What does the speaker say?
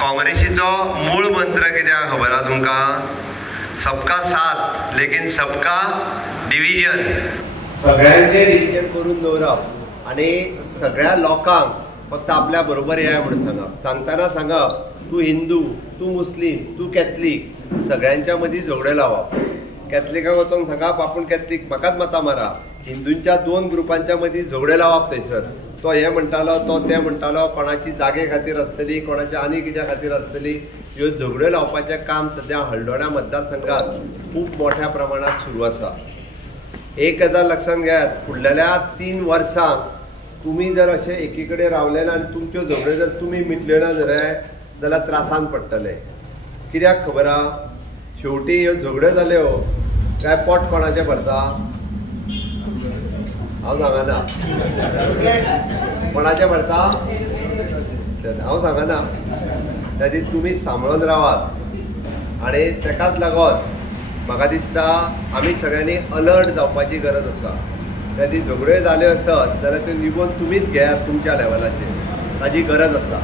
काँग्रेसीचो मूळ मंत्र कित्याक खबर आहा तुमकां? सबका साथ लेकिन सबका डिविजन. सगळ्यांचे डिविजन करून दवरप आनी सगळ्या लोकांक फक्त आपल्या बरोबर या म्हणून सांगप. सांगतना सांगप तूं हिंदू, तूं मुस्लीम, तूं कॅथलीक, सगळ्यांच्या मदीं झगडे लावप. कॅथलिकाक वचोन सांगप आपूण कॅथलीक, म्हाकाच मतां मारा. हिंदूंच्या दोन ग्रुपांच्या मदीं झगडे लावप थंयसर. तो हे म्हणटालो, तो ते म्हणटालो, कोणाची जागे खातीर आसतली, कोणाच्या आनी कित्या खातीर आसतली. ह्यो झगड्यो लावपाचें काम सध्या हळदोण्या मतदारसंघात खूब मोठ्या प्रमाणात सुरू आसा. एक गजाल लक्षात घेयात, फुडलेल्या 3 वर्सां तुमी जर अशें एकी कडेन रावले ना आनी तुमच्यो झगड्यो जर तुमी मिटल्यो ना जाल्यार त्रासान पडटले. कित्याक खबर आहा, शेवटी ह्यो झगड्यो जाल्यो काय पोट कोणाचें भरता? हांव सांगना. कोणाचें भरता? हांव सांगना. त्याची तुमी सांबाळून रावात आनी ताकाच लागून म्हाका दिसता आमी सगळ्यांनी अलर्ट जावपाची गरज आसा. त्याची झगड्यो जाल्यो आसत जाल्यार त्यो निभून तुमीच घेयात तुमच्या लेवलाचेर, ताची गरज आसा.